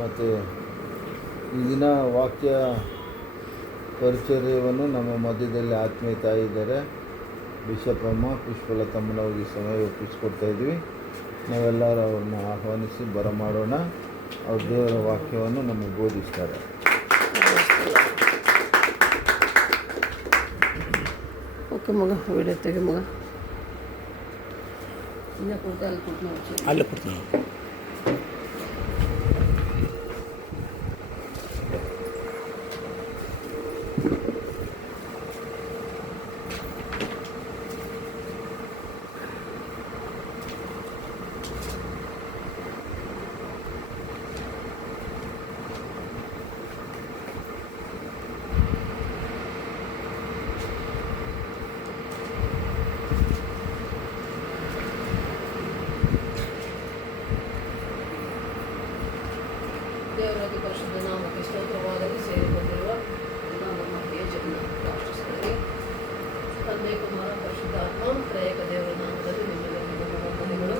ಮತ್ತು ಈ ದಿನ ವಾಕ್ಯ ಪರಿಚರ್ಯವನ್ನು ನಮ್ಮ ಮಧ್ಯದಲ್ಲಿ ಆತ್ಮೀಯ ತಾಯಿ ಇದ್ದಾರೆ. ಬಿಷಪಮ್ಮ ಪುಷ್ಪಲತಮ್ಮನವ್ರಿಗೆ ಸಮಯ ಒಪ್ಪಿಸ್ಕೊಡ್ತಾಯಿದ್ವಿ. ನಾವೆಲ್ಲರೂ ಅವ್ರನ್ನ ಆಹ್ವಾನಿಸಿ ಬರಮಾಡೋಣ. ಅವ್ರ ದೇವರ ವಾಕ್ಯವನ್ನು ನಮಗೆ ಬೋಧಿಸ್ತಾರೆ. ಓಕೆ ಮಗ, ವಿಡಿಯೋ ತೆಗೆ ಮಗ. ಅಲ್ಲೇ ಕೊಡ್ತೀನಿ. ದೇವರಾಗಿ ಪರಿಶುದ್ಧ ನಾಮಕ್ಕೆ ಸ್ತೋತ್ರವಾಗಲಿ. ಸೇರಿಕೊಂಡಿರುವ ನಮ್ಮ ಯಜಮಾನ ಪ್ರಾರ್ಥಿಸಿದರೆ ತಂದೆ ಕುಮಾರ ಪರಿಶುದ್ಧಾತ್ಮ ತ್ರಯೇಕ ದೇವರ ನಾಮದಲ್ಲಿ ನಿಮ್ಮೆಲ್ಲರಿಗೂ ನಮ್ಮ ವಂದನೆಗಳು.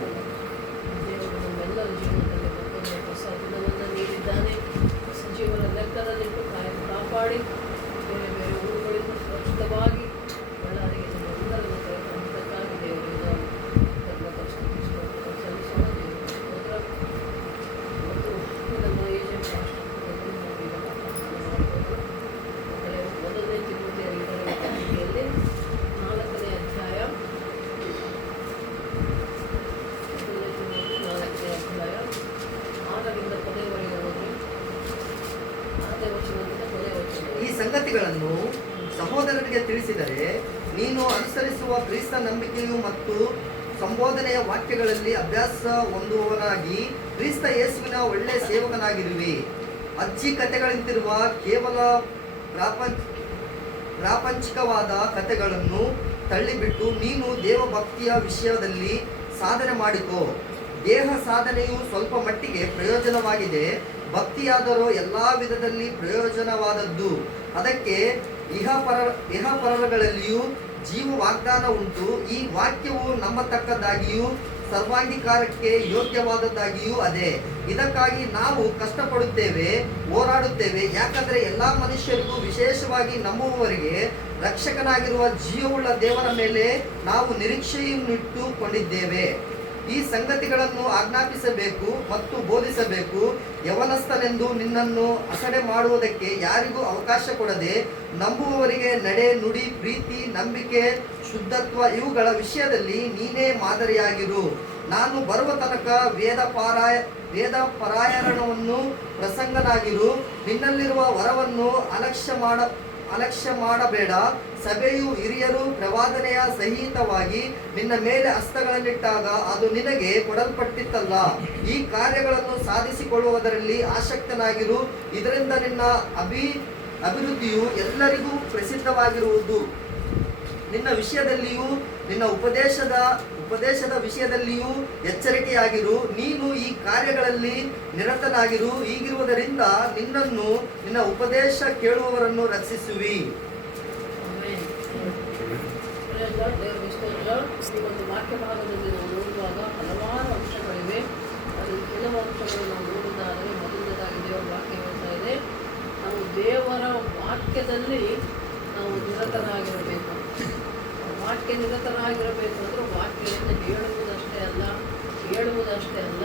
ದೇವರು ನಮ್ಮೆಲ್ಲರ ಜೀವನದಲ್ಲಿ ಮತ್ತೊಂದು ಹೊಸ ದಿನವನ್ನು ನೀಡಿದ್ದಾನೆ. ಸಜೀವನ ಲೆಕ್ಕದಲ್ಲಿಟ್ಟು ಕಾಪಾಡಿ ಬೇರೆ ಬೇರೆ ಊರುಗಳಿಂದ ಸುರಕ್ಷಿತವಾಗಿ ಬಳ್ಳಾರಿಗೆ ನಮ್ಮೆಲ್ಲರನ್ನು ಕರೆತಂದಕ್ಕಾಗಿ ದೇವರಿಂದ ಎಲ್ಲ ಪರಿಸ್ಥಿತಿ ಸಲ್ಲಿಸೋಣ. ದೇವರ ಸ್ತೋತ್ರ. ಮತ್ತು ನಮ್ಮ ಏಜೆಂಟ್ ಮೊದಲನೇ ತಿರುಮತಿಯ ಪತ್ರಿಕೆಯಲ್ಲಿ 4ನೇ ಅಧ್ಯಾಯ 6ರಿಂದ 10ವರೆಗೆ ಓದಿ. 6ನೇ ವಚನದಿಂದ 10ನೇ ವಚನ. ಈ ಸಂಗತಿಗಳನ್ನು ಸಹೋದರರಿಗೆ ತಿಳಿಸಿದರೆ ನೀನು ಅನುಸರಿಸುವ ಕ್ರಿಸ್ತ ನಂಬಿಕೆಯು ಮತ್ತು ಸಂಬೋಧನೆಯ ವಾಕ್ಯಗಳಲ್ಲಿ ಅಭ್ಯಾಸ ಹೊಂದುವವನಾಗಿ ಕ್ರಿಸ್ತ ಯೇಸುವಿನ ಒಳ್ಳೆಯ ಸೇವಕನಾಗಿರುವಿ. ಅಜ್ಜಿ ಕಥೆಗಳಂತಿರುವ ಕೇವಲ ಪ್ರಾಪಂಚಿಕವಾದ ಕಥೆಗಳನ್ನು ತಳ್ಳಿಬಿಟ್ಟು ನೀನು ದೇವಭಕ್ತಿಯ ವಿಷಯದಲ್ಲಿ ಸಾಧನೆ ಮಾಡಿಕೋ. ದೇಹ ಸಾಧನೆಯು ಸ್ವಲ್ಪ ಮಟ್ಟಿಗೆ ಪ್ರಯೋಜನವಾಗಿದೆ, ಭಕ್ತಿಯಾದರೂ ಎಲ್ಲ ವಿಧದಲ್ಲಿ ಪ್ರಯೋಜನವಾದದ್ದು. ಅದಕ್ಕೆ ಇಹಪರಗಳಲ್ಲಿಯೂ ಜೀವ ವಾಗ್ದಾನ ಉಂಟು. ಈ ವಾಕ್ಯವು ನಂಬತಕ್ಕದ್ದಾಗಿಯೂ ಸರ್ವಾಂಗೀಕಾರಕ್ಕೆ ಯೋಗ್ಯವಾದದ್ದಾಗಿಯೂ ಅದೇ. ಇದಕ್ಕಾಗಿ ನಾವು ಕಷ್ಟಪಡುತ್ತೇವೆ, ಹೋರಾಡುತ್ತೇವೆ. ಯಾಕಂದರೆ ಎಲ್ಲ ಮನುಷ್ಯರಿಗೂ ವಿಶೇಷವಾಗಿ ನಂಬುವವರಿಗೆ ರಕ್ಷಕನಾಗಿರುವ ಜೀವವುಳ್ಳ ದೇವರ ಮೇಲೆ ನಾವು ನಿರೀಕ್ಷೆಯನ್ನಿಟ್ಟುಕೊಂಡಿದ್ದೇವೆ. ಈ ಸಂಗತಿಗಳನ್ನು ಆಜ್ಞಾಪಿಸಬೇಕು ಮತ್ತು ಬೋಧಿಸಬೇಕು. ಯವನಸ್ಥನೆಂದು ನಿನ್ನನ್ನು ಅಸಡೆ ಮಾಡುವುದಕ್ಕೆ ಯಾರಿಗೂ ಅವಕಾಶ ಕೊಡದೆ ನಂಬುವವರಿಗೆ ನಡೆ, ನುಡಿ, ಪ್ರೀತಿ, ನಂಬಿಕೆ, ಶುದ್ಧತ್ವ ಇವುಗಳ ವಿಷಯದಲ್ಲಿ ನೀನೇ ಮಾದರಿಯಾಗಿರು. ನಾನು ಬರುವ ತನಕ ವೇದ ಪಾರಾಯಣವನ್ನು ಪ್ರಸಂಗನಾಗಿರು. ನಿನ್ನಲ್ಲಿರುವ ವರವನ್ನು ಅಲಕ್ಷ್ಯ ಮಾಡಬೇಡ. ಸಭೆಯು ಹಿರಿಯರು ಪ್ರವಾದನೆಯ ಸಹಿತವಾಗಿ ನಿನ್ನ ಮೇಲೆ ಹಸ್ತಗಳನ್ನಿಟ್ಟಾಗ ಅದು ನಿನಗೆ ಕೊಡಲ್ಪಟ್ಟಿತ್ತಲ್ಲ. ಈ ಕಾರ್ಯಗಳನ್ನು ಸಾಧಿಸಿಕೊಳ್ಳುವುದರಲ್ಲಿ ಆಸಕ್ತನಾಗಿರು. ಇದರಿಂದ ನಿನ್ನ ಅಭಿವೃದ್ಧಿಯು ಎಲ್ಲರಿಗೂ ಪ್ರಸಿದ್ಧವಾಗಿರುವುದು. ನಿನ್ನ ವಿಷಯದಲ್ಲಿಯೂ ನಿನ್ನ ಉಪದೇಶದ ವಿಷಯದಲ್ಲಿಯೂ ಎಚ್ಚರಿಕೆಯಾಗಿರು. ನೀನು ಈ ಕಾರ್ಯಗಳಲ್ಲಿ ನಿರತನಾಗಿರು. ಹೀಗಿರುವುದರಿಂದ ನಿನ್ನನ್ನು ನಿನ್ನ ಉಪದೇಶ ಕೇಳುವವರನ್ನು ರಕ್ಷಿಸುವಿ. ಈ ಒಂದು ವಾಕ್ಯ ಭಾಗದಲ್ಲಿ ನಾವು ನೋಡುವಾಗ ಹಲವಾರು ಅಂಶಗಳಿವೆ. ಅದರಲ್ಲಿ ಕೆಲವು ಅಂಶಗಳು ನಾವು ನೋಡುವುದಾದರೆ ಮೊದಲನೇದಾಗಿ ದೇವರ ವಾಕ್ಯ ಹೇಳ್ತಾ ಇದೆ, ನಾವು ದೇವರ ವಾಕ್ಯದಲ್ಲಿ ನಾವು ನಿರತರಾಗಿರಬೇಕು. ವಾಕ್ಯ ನಿರತರಾಗಿರಬೇಕು ಅಂದರೆ ವಾಕ್ಯವನ್ನು ಹೇಳುವುದಷ್ಟೇ ಅಲ್ಲ,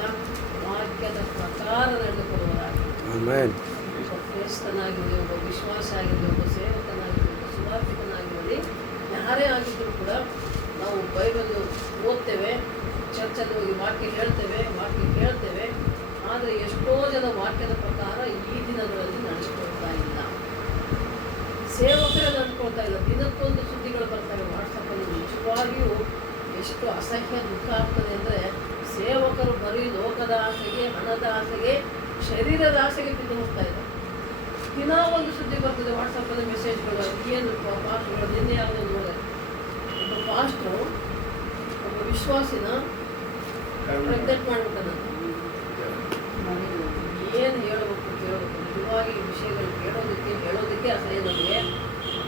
ವಾಕ್ಯದ ಪ್ರಕಾರ ನಡೆದುಕೊಳ್ಳುವರಾಗಿ. ಒಬ್ಬ ಕ್ರೈಸ್ತನಾಗಿರಲಿ, ಒಬ್ಬ ವಿಶ್ವಾಸ ಆಗಿರಲಿ, ಒಬ್ಬ ಸೇವಕನಾಗಿರಲಿ, ಒಬ್ಬ ಸುವಾರ್ತಿಕನಾಗಿರಲಿ, ಯಾರೇ ಆಗಿದ್ದರೂ ಕೂಡ ನಾವು ಬೈಬಲ್ ಓದ್ತೇವೆ, ಚರ್ಚಲ್ಲಿ ಹೋಗಿ ವಾಕ್ಯ ಕೇಳ್ತೇವೆ. ಆದರೆ ಎಷ್ಟೋ ಜನ ವಾಕ್ಯದ ಪ್ರಕಾರ ಈ ದಿನಗಳಲ್ಲಿ ನಡೆದುಕೊಳ್ತಾ ಇಲ್ಲ. ಸೇವಕರೇ ನಡೆದುಕೊಳ್ತಾ ಇಲ್ಲ. ದಿನಕ್ಕೊಂದು ಸುದ್ದಿಗಳು ಬರ್ತವೆ ವಾಟ್ಸಪ್ಪಲ್ಲಿ. ನಿಜವಾಗಿಯೂ ಎಷ್ಟು ಅಸಹ್ಯ ದುಃಖ ಆಗ್ತದೆ ಅಂದರೆ, ಸೇವಕರು ಬರೀ ಲೋಕದ ಆಸೆಗೆ, ಹಣದ ಆಸೆಗೆ, ಶರೀರದ ಆಸೆಗೆ ಬಿದ್ದು ಹೋಗ್ತಾ ಇದ್ದಾರೆ. ದಿನ ಒಂದು ಸುದ್ದಿ ಬರ್ತದೆ ವಾಟ್ಸಪ್ಪಲ್ಲಿ, ಮೆಸೇಜ್ಗಳು. ಏನು ಪಾಸ್ಟ್ಗಳು ನಿನ್ನೆ ಯಾವುದೋ ನೋಡಿದೆ, ಒಬ್ಬ ಪಾಸ್ಟ್ರು ಒಬ್ಬ ವಿಶ್ವಾಸಿನ ಪ್ರೆಗ್ನೆಂಟ್ ಮಾಡ್ಬಿಟ್ಟಾನ. ಏನು ಹೇಳಬೇಕು ನಿಜವಾಗಿ ಈ ವಿಷಯಗಳು ಹೇಳೋದಕ್ಕೆ ಅಸಹ್ಯ ನಮಗೆ.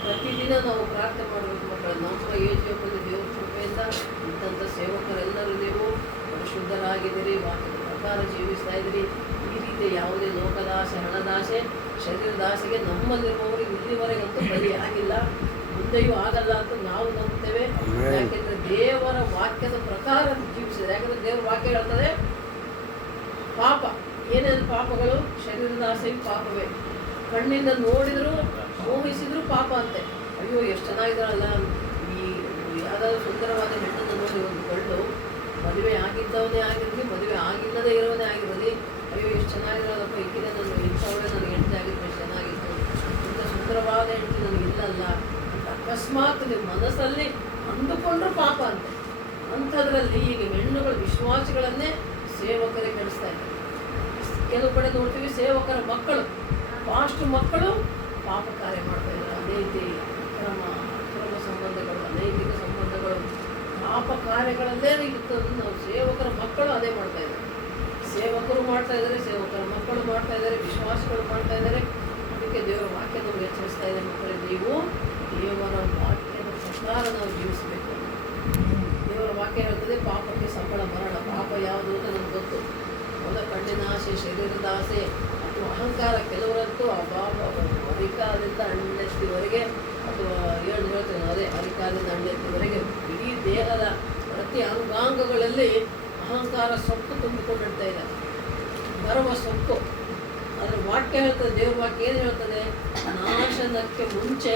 ಪ್ರತಿದಿನ ನಾವು ಪ್ರಾರ್ಥನೆ ಮಾಡಬೇಕು ಮಕ್ಕಳು. ನಮ್ಮ ಏಜಿಯೊಬ್ಬಲ್ಲಿ ದೇವ್ರ ಕೃಪೆಯಿಂದ ಇಂಥ ಸೇವಕರೆಲ್ಲರೂ ನೀವು ಪರಿಶುದ್ಧರಾಗಿದ್ದೀರಿ, ವಾಕ್ಯದ ಪ್ರಕಾರ ಜೀವಿಸ್ತಾ ಇದ್ದೀರಿ. ಈ ರೀತಿ ರೀತಿ ಯಾವುದೇ ಲೋಕದಾಸೆ, ಹಣದಾಸೆ, ಶರೀರದಾಸೆಗೆ ನಮ್ಮಲ್ಲಿರುವವರಿಗೆ ಇಲ್ಲಿವರೆಗಂತೂ ಬಲಿಯಾಗಿಲ್ಲ, ಮುಂದೆಯೂ ಆಗಲ್ಲ ಅಂತ ನಾವು ನಂಬುತ್ತೇವೆ. ಯಾಕೆಂದರೆ ದೇವರ ವಾಕ್ಯದ ಪ್ರಕಾರ ಜೀವಿಸಿದೆ. ಯಾಕಂದರೆ ದೇವರ ವಾಕ್ಯ ಹೇಳ್ತದೆ ಪಾಪ ಏನೇನು ಪಾಪಗಳು, ಶರೀರದಾಸೆಯು ಪಾಪವೇ, ಕಣ್ಣಿಂದ ನೋಡಿದ್ರು ಮೋಹಿಸಿದ್ರು ಪಾಪ ಅಂತೆ. ಅಯ್ಯೋ ಎಷ್ಟು ಚೆನ್ನಾಗಿದ್ದಾರಲ್ಲ, ಈ ಯಾವುದಾದ್ರು ಸುಂದರವಾದ ಹೆಣ್ಣನ್ನು ನೋಡಿ ಒಂದು ಗಂಡು ಮದುವೆ ಆಗಿದ್ದವನೇ ಆಗಿರಲಿ, ಮದುವೆ ಆಗಿಲ್ಲದೆ ಇರೋನೇ ಆಗಿರಲಿ, ಅಯ್ಯೋ ಎಷ್ಟು ಚೆನ್ನಾಗಿರೋದಪ್ಪ, ಈಗಿನ ನನ್ನ ಇಂಥವಳೆ ನನಗೆ ಹೆಂಡತಿ ಆಗಿದ್ದು ಎಷ್ಟು ಚೆನ್ನಾಗಿತ್ತು, ಇಂಥ ಸುಂದರವಾದ ಹೆಂಡತಿ ನನಗೆ ಇಲ್ಲಲ್ಲ ಅಂತ ಅಕಸ್ಮಾತ್ ನಿಮ್ಮ ಮನಸ್ಸಲ್ಲಿ ಅಂದುಕೊಂಡ್ರೂ ಪಾಪ ಅಂತೆ. ಅಂಥದ್ರಲ್ಲಿ ಈಗ ಹೆಣ್ಣುಗಳು ವಿಶ್ವಾಸಿಗಳನ್ನೇ ಸೇವಕರೇ ಕೆಡಿಸ್ತಾ ಇದ್ದಾರೆ. ಕೆಲವು ಕಡೆ ನೋಡ್ತೀವಿ ಸೇವಕರ ಮಕ್ಕಳು, ಪಾಸ್ಟ್ ಮಕ್ಕಳು ಪಾಪ ಕಾರ್ಯ ಮಾಡ್ತಾ ಇದ್ದಾರೆ. ಅನೈತಿ ಅಕ್ರಮ ಸಂಬಂಧಗಳು, ಅನೈತಿಕ ಸಂಬಂಧಗಳು, ಪಾಪ ಕಾರ್ಯಗಳಲ್ಲೇ ಇರ್ತದೆ. ನಾವು ಸೇವಕರ ಮಕ್ಕಳು ಅದೇ ಮಾಡ್ತಾ ಇದ್ದಾರೆ. ಸೇವಕರು ಮಾಡ್ತಾ ಇದ್ದಾರೆ, ಸೇವಕರ ಮಕ್ಕಳು ಮಾಡ್ತಾ ಇದ್ದಾರೆ, ವಿಶ್ವಾಸಗಳು ಮಾಡ್ತಾ ಇದ್ದಾರೆ. ಅದಕ್ಕೆ ದೇವರ ವಾಕ್ಯ ನಮ್ಗೆ ಎಚ್ಚರಿಸ್ತಾ ಇದೆ, ಮಕ್ಕಳೇ ನೀವು ದೇವರ ವಾಕ್ಯದ ಪ್ರಕಾರ ನಾವು ಜೀವಿಸಬೇಕು. ದೇವರ ವಾಕ್ಯ ಹೇಳ್ತದೆ ಪಾಪಕ್ಕೆ ಸಂಬಳ ಮರಣ. ಪಾಪ ಯಾವುದು ಅಂತ ನಮ್ಗೆ ಗೊತ್ತು. ಮೊದಲ ಕಣ್ಣಿನ ಆಸೆ, ಶರೀರದ ಆಸೆ ಅಥವಾ ಅಹಂಕಾರ. ಕೆಲವರಂತೂ ಅರಿಕಾಲಿಂದ ಹಣ್ಣೆತ್ತಿವರೆಗೆ ಅಥವಾ ಹೇಳ್ತೇನೆ ಅದೇ ಅರಿಕಾಲಿಂದ ಹಣ್ಣೆತ್ತಿವರೆಗೆ ಇಡೀ ದೇಹದ ಪ್ರತಿ ಅಂಗಾಂಗಗಳಲ್ಲಿ ಅಹಂಕಾರ ಸೊಕ್ಕು ತುಂಬಿಕೊಂಡಿರ್ತಾ ಇದೆ, ಗರ್ವ ಸೊಕ್ಕು. ಅದರ ವಾಕ್ಯ ಹೇಳ್ತದೆ, ದೇವ್ರ ವಾಕ್ಯ ಏನು ಹೇಳ್ತದೆ, ನಾಶನಕ್ಕೆ ಮುಂಚೆ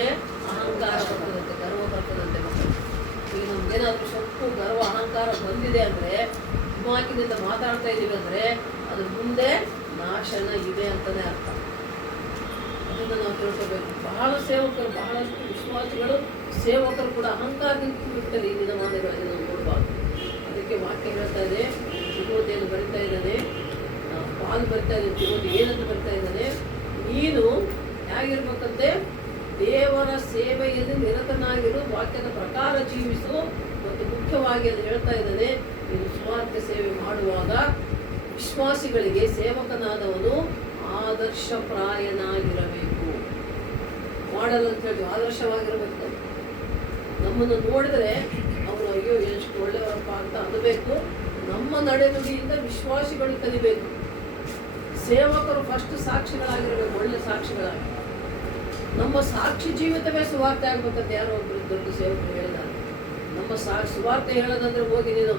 ಅಹಂಕಾರ ಬರ್ತದಂತೆ, ಗರ್ವ ಬರ್ತದಂತೆ ಮಕ್ಕಳು. ಈಗ ನಮ್ಗೇನಾದರೂ ಸೊಕ್ಕು, ಗರ್ವ, ಅಹಂಕಾರ ಬಂದಿದೆ ಅಂದರೆ, ಹಿಮಾಕಿನಿಂದ ಮಾತಾಡ್ತಾ ಇದ್ದೀವಿ ಅಂದರೆ ಅದು ಮುಂದೆ ನಾಶನ ಇದೆ ಅಂತಲೇ ಅರ್ಥ. ಅದನ್ನು ನಾವು ತಿಳ್ಕೋಬೇಕು. ಬಹಳ ಸೇವಕರು, ಬಹಳಷ್ಟು ವಿಶ್ವಾಸಿಗಳು, ಸೇವಕರು ಕೂಡ ಅಹಂಕಾರದಿಂದ ತುಂಬಿರ್ತಾರೆ. ಈ ದಿನಮಾನಗಳಲ್ಲಿ ನಾವು ನೋಡಬಾರ್ದು. ಅದಕ್ಕೆ ವಾಕ್ಯ ಹೇಳ್ತಾ ಇದೆ, ತಿಮೋಥೆಯನ್ನು ಬರಿತಾ ಇದ್ದಾನೆ, ಪಾಲ್ ಬರ್ತಾ ಇದ್ದಾನೆ, ತಿಮೋಥೆ ಏನಂತ ಬರ್ತಾ ಇದ್ದಾನೆ, ನೀನು ಹೇಗಿರ್ಬೇಕಂತೆ, ದೇವರ ಸೇವೆಯಲ್ಲಿ ನಿರತನಾಗಿರು, ವಾಕ್ಯದ ಪ್ರಕಾರ ಜೀವಿಸು. ಮತ್ತು ಮುಖ್ಯವಾಗಿ ಅದು ಹೇಳ್ತಾ ಇದ್ದಾನೆ, ನೀನು ಸ್ವಾರ್ಥ ಸೇವೆ ಮಾಡುವಾಗ ವಿಶ್ವಾಸಿಗಳಿಗೆ ಸೇವಕನಾದವನು ಆದರ್ಶಪ್ರಾಯನಾಗಿರಬೇಕು. ಮಾಡಲ್ ಅಂತ ಹೇಳಿ ಆದರ್ಶವಾಗಿರಬೇಕು. ನಮ್ಮನ್ನು ನೋಡಿದ್ರೆ ಅವನು ಅಯ್ಯೋ ಎಷ್ಟು ಒಳ್ಳೆಯವರಪ್ಪ ಅಂತ ಅನ್ನಬೇಕು. ನಮ್ಮ ನಡೆನುಡಿಯಿಂದ ವಿಶ್ವಾಸಿಗಳು ಕಲಿಬೇಕು. ಸೇವಕರು ಫಸ್ಟ್ ಸಾಕ್ಷಿಗಳಾಗಿರಬೇಕು, ಒಳ್ಳೆ ಸಾಕ್ಷಿಗಳಾಗಿ. ನಮ್ಮ ಸಾಕ್ಷಿ ಜೀವಿತವೇ ಸುವಾರ್ತೆ ಆಗ್ಬೇಕಂತ ಯಾರೋ ಒಬ್ಬರು ದೊಡ್ಡ ಸೇವಕರು ಹೇಳಿದ್ದಾರೆ. ನಮ್ಮ ಸುವಾರ್ತೆ ಹೇಳೋದಂದ್ರೆ ಹೋಗಿ ನೀನು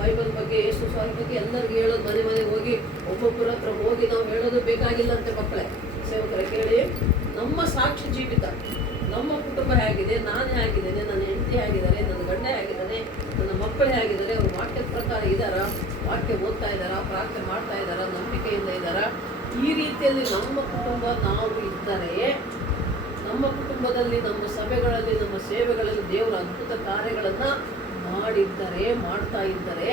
ಬೈಬಲ್ ಬಗ್ಗೆ, ಯೇಸು ಸ್ವಾಮಿ ಬಗ್ಗೆ ಎಲ್ಲರಿಗೂ ಹೇಳೋದು, ಮನೆ ಮನೆಗೆ ಹೋಗಿ ಒಬ್ಬೊಬ್ಬರ ಹತ್ರ ಹೋಗಿ ನಾವು ಹೇಳೋದು ಬೇಕಾಗಿಲ್ಲ ಅಂತೆ ಮಕ್ಕಳೇ, ಸೇವಕರ ಕೇಳಿ. ನಮ್ಮ ಸಾಕ್ಷಿ ಜೀವಿತ, ನಮ್ಮ ಕುಟುಂಬ ಹೇಗಿದೆ, ನಾನು ಹೇಗಿದ್ದೇನೆ, ನನ್ನ ಹೆಂಡತಿ ಹೇಗಿದ್ದಾರೆ, ನನ್ನ ಗಂಡ ಹೇಗಿದ್ದಾನೆ, ನನ್ನ ಮಕ್ಕಳು ಹೇಗಿದ್ದಾರೆ, ಅವ್ರು ವಾಕ್ಯದ ಪ್ರಕಾರ ಇದ್ದಾರಾ, ವಾಕ್ಯ ಓದ್ತಾ ಇದ್ದಾರಾ, ಪ್ರಾರ್ಥನೆ ಮಾಡ್ತಾ ಇದ್ದಾರಾ, ನಂಬಿಕೆಯಿಂದ ಇದ್ದಾರಾ, ಈ ರೀತಿಯಲ್ಲಿ ನಮ್ಮ ಕುಟುಂಬ ನಾವು ಇದ್ದರೆ, ನಮ್ಮ ಕುಟುಂಬದಲ್ಲಿ, ನಮ್ಮ ಸಭೆಗಳಲ್ಲಿ, ನಮ್ಮ ಸೇವೆಗಳಲ್ಲಿ ದೇವರ ಅದ್ಭುತ ಕಾರ್ಯಗಳನ್ನು ಮಾಡಿದ್ದರೆ, ಮಾಡ್ತಾ ಇದ್ದರೆ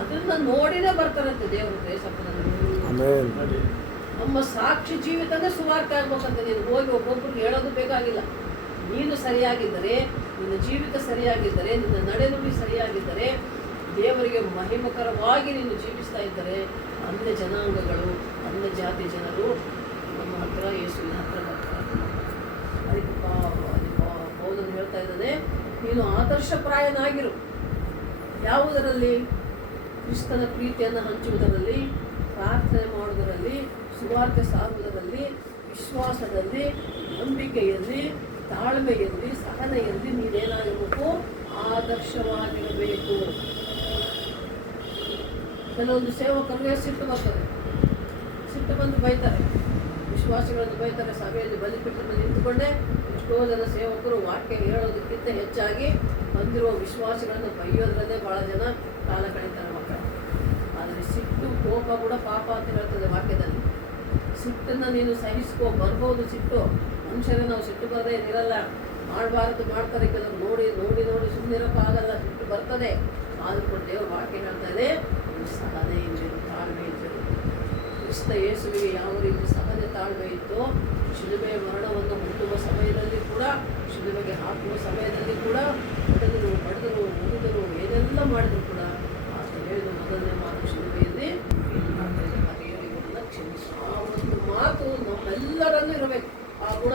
ಅದನ್ನ ನೋಡಿನೇ ಬರ್ತಾರಂತೆ ದೇವರು ದೇಶಪ್ಪನಲ್ಲಿ. ನಮ್ಮ ಸಾಕ್ಷಿ ಜೀವಿತನೇ ಸುವಾರ್ತೆ ಆಗ್ಬೇಕಂತ. ನೀನು ಹೋಗಿ ಒಬ್ಬೊಬ್ರಿಗೆ ಹೇಳೋದು ಬೇಕಾಗಿಲ್ಲ. ನೀನು ಸರಿಯಾಗಿದ್ದರೆ, ನಿನ್ನ ಜೀವಿತ ಸರಿಯಾಗಿದ್ದರೆ, ನಿನ್ನ ನಡೆನುಡಿ ಸರಿಯಾಗಿದ್ದರೆ, ದೇವರಿಗೆ ಮಹಿಮಕರವಾಗಿ ನೀನು ಜೀವಿಸ್ತಾ ಇದ್ದರೆ, ಅನ್ಯ ಜನಾಂಗಗಳು, ಅನ್ಯ ಜಾತಿ ಜನರು ನಮ್ಮ ಹತ್ರ, ಯೇಸುವಿನ ಹತ್ರ ಬರ್ತಾರೆ. ಅದಕ್ಕೆ ಪೌಲನು ಹೇಳ್ತಾ ಇದ್ದಾನೆ, ನೀನು ಆದರ್ಶಪ್ರಾಯನಾಗಿರು. ಯಾವುದರಲ್ಲಿ? ಕ್ರಿಸ್ತನ ಪ್ರೀತಿಯನ್ನು ಹಂಚುವುದರಲ್ಲಿ, ಪ್ರಾರ್ಥನೆ ಮಾಡುವುದರಲ್ಲಿ, ಸುವಾರ್ತೆ ಸಾರುವುದರಲ್ಲಿ, ವಿಶ್ವಾಸದಲ್ಲಿ, ನಂಬಿಕೆಯಲ್ಲಿ, ತಾಳ್ಮೆಯಲ್ಲಿ, ಸಹನೆಯಲ್ಲಿ ನೀನೇನಾಗಿರಬೇಕು? ಆದರ್ಶವಾಗಿರಬೇಕು. ಕೆಲವೊಂದು ಸೇವಕರಿಗೆ ಸಿಟ್ಟು ಬರ್ತದೆ, ಸಿಟ್ಟು ಬಂದು ಬೈತಾರೆ, ವಿಶ್ವಾಸಿಗಳನ್ನು ಬೈತಾರೆ. ಸಭೆಯಲ್ಲಿ ಬಲಿಪೀಠದಲ್ಲಿ ನಿಂತುಕೊಂಡೇ ಎಷ್ಟೋ ಜನ ಸೇವಕರು ವಾಕ್ಯ ಹೇಳೋದಕ್ಕಿಂತ ಹೆಚ್ಚಾಗಿ ಬಂದಿರುವ ವಿಶ್ವಾಸಿಗಳನ್ನು ಬೈಯೋದ್ರಲ್ಲೇ ಭಾಳ ಜನ ಕಾಲ ಕಳೀತಾರೆ ಮಕ್ಕಳು. ಆದರೆ ಸಿಟ್ಟು, ಕೋಪ ಕೂಡ ಪಾಪ ಅಂತ ಹೇಳ್ತದೆ ವಾಕ್ಯದಲ್ಲಿ. ಸಿಟ್ಟನ್ನು ನೀನು ಸಹಿಸ್ಕೋ, ಬರ್ಬೋದು ಸಿಟ್ಟು. ಮನುಷ್ಯರೇ ನಾವು ಸಿಟ್ಟು ಬರದೇ ಏನಿರಲ್ಲ, ಮಾಡಬಾರದು ಮಾಡ್ತಾರೆ ಕೆಲವರು. ನೋಡಿ ನೋಡಿ ನೋಡಿ ಸುಮ್ಮನಿರಪ್ಪ ಆಗಲ್ಲ, ಸಿಟ್ಟು ಬರ್ತದೆ. ಆದರೂ ಕೂಡ ದೇವರು ವಾಕ್ಯ ಹೇಳ್ತಾ ಇದೆ, ಸಹನೆ ಇದ್ದರು, ತಾಳ್ಮೆ ಇದ್ದರು. ಕ್ರಿಸ್ತ ಯೇಸುವಿಗೆ ಯಾವ ರೀತಿ ಸಹನೆ ತಾಳ್ಮೆ ಇತ್ತು, ಶಿಲುಬೆಯ ಮರಣವನ್ನು ಹುಟ್ಟುವ ಸಮಯದಲ್ಲಿ ಕೂಡ, ಶಿಲುಬೆಗೆ ಹಾಕುವ ಸಮಯದಲ್ಲಿ ಕೂಡ ಬಡಿದರು, ಮುಗಿದರು, ಏನೆಲ್ಲ ಮಾಡಿದ್ರು ಕೂಡ ಆತ ಹೇಳಿದ ಮೊದಲನೇ ಮಾತು ಶಿಲುಬೆಯಲ್ಲಿ ಕ್ಷಮಿಸು. ಆ ಒಂದು ಮಾತು ನಮ್ಮೆಲ್ಲರನ್ನೂ ಇರಬೇಕು. ಆ ಗುಣ